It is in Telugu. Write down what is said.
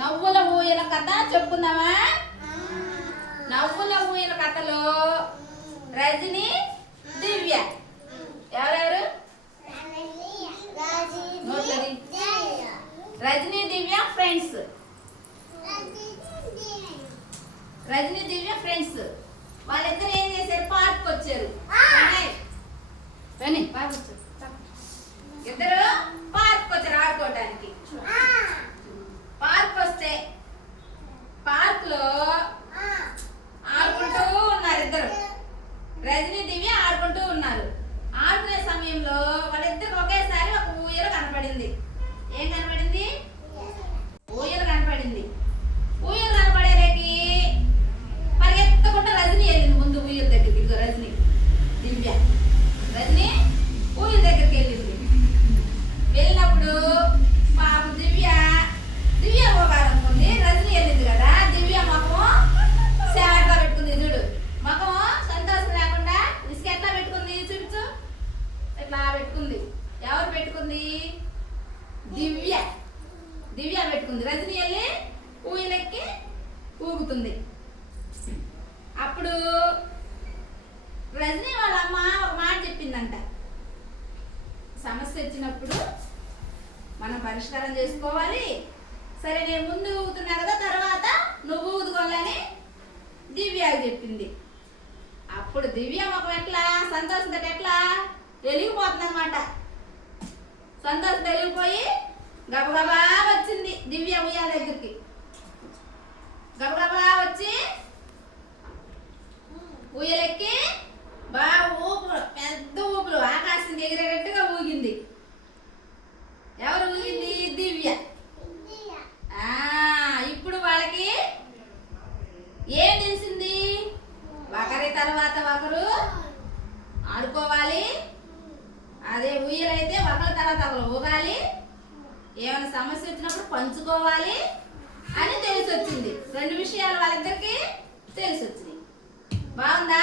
నవ్వుల ఊయల కథ చెప్పుకుందామా? నవ్వుల ఊయల కథలో రజని, దివ్య ఎవరెవరు? రజని దివ్య ఫ్రెండ్స్. రజని దివ్య ఫ్రెండ్స్. వాళ్ళిద్దరు ఏం చేశారు? పార్క్ వచ్చారు. ఇద్దరు పార్క్ వచ్చారు ఆడుకోవడానికి. పార్క్ వస్తే పార్క్ లో ఆడుకుంటూ ఉన్నారు ఇద్దరు. రజని దివ్య ఆడుకుంటూ ఉన్నారు. ఆడుకునే సమయంలో వాళ్ళిద్దరికి ఒకేసారి ఒక ఊయల కనపడింది. ఏం కనపడింది? ఊయల కనపడింది. ఊయల కనపడేకి పరిగెత్తకుండా రజని వెళ్ళింది ముందు ఊయల దగ్గరికి. ఇదిగో రజని దివ్య రజని ఊయల దగ్గరికి వెళ్ళింది. వెళ్ళినప్పుడు పాపం దివ్య పోవాలనుకుంది. రజని వెళ్ళింది కదా, దివ్య ముఖం సేవగా పెట్టుకుంది. చూడు ముఖం సంతోషం లేకుండా ఇసుక ఎట్లా పెట్టుకుంది? చూపించు. ఇట్లా పెట్టుకుంది. ఎవరు పెట్టుకుంది? దివ్య. దివ్య పెట్టుకుంది. రజని వెళ్ళి ఊయలెక్కి ఊగుతుంది. అప్పుడు రజని వాళ్ళ అమ్మ ఒక మాట చెప్పిందంట, సమస్య వచ్చినప్పుడు మనం పరిష్కారం చేసుకోవాలి. సరే నేను ముందు ఊగుతున్నా కదా, తర్వాత నువ్వు ఊదుకోవాలని దివ్యకి చెప్పింది. అప్పుడు దివ్య ముఖం ఎట్లా సంతోషంతో ఎట్లా వెలిగిపోతుంది అనమాట. సంతోషం వెలిగిపోయి గబగబా వచ్చింది దివ్య ఉయ్యాల దగ్గరికి. గబగబా వచ్చి ఊయలెక్కి బాగా ఊపులు, పెద్ద ఊపులు ఆకాశం ఎగిరేటట్టుగా ఊగింది. ఎవరు ఊగింది? దివ్య. ఇప్పుడు వాళ్ళకి ఏం తెలిసింది? ఒకరి తర్వాత ఒకరు ఆడుకోవాలి. అదే ఊయలైతే ఒకరి తర్వాత ఒకరు ఊగాలి. ఏమైనా సమస్య వచ్చినప్పుడు పంచుకోవాలి అని తెలిసి వచ్చింది. రెండు విషయాలు వాళ్ళిద్దరికి తెలిసి వచ్చినాయి. బాగుందా?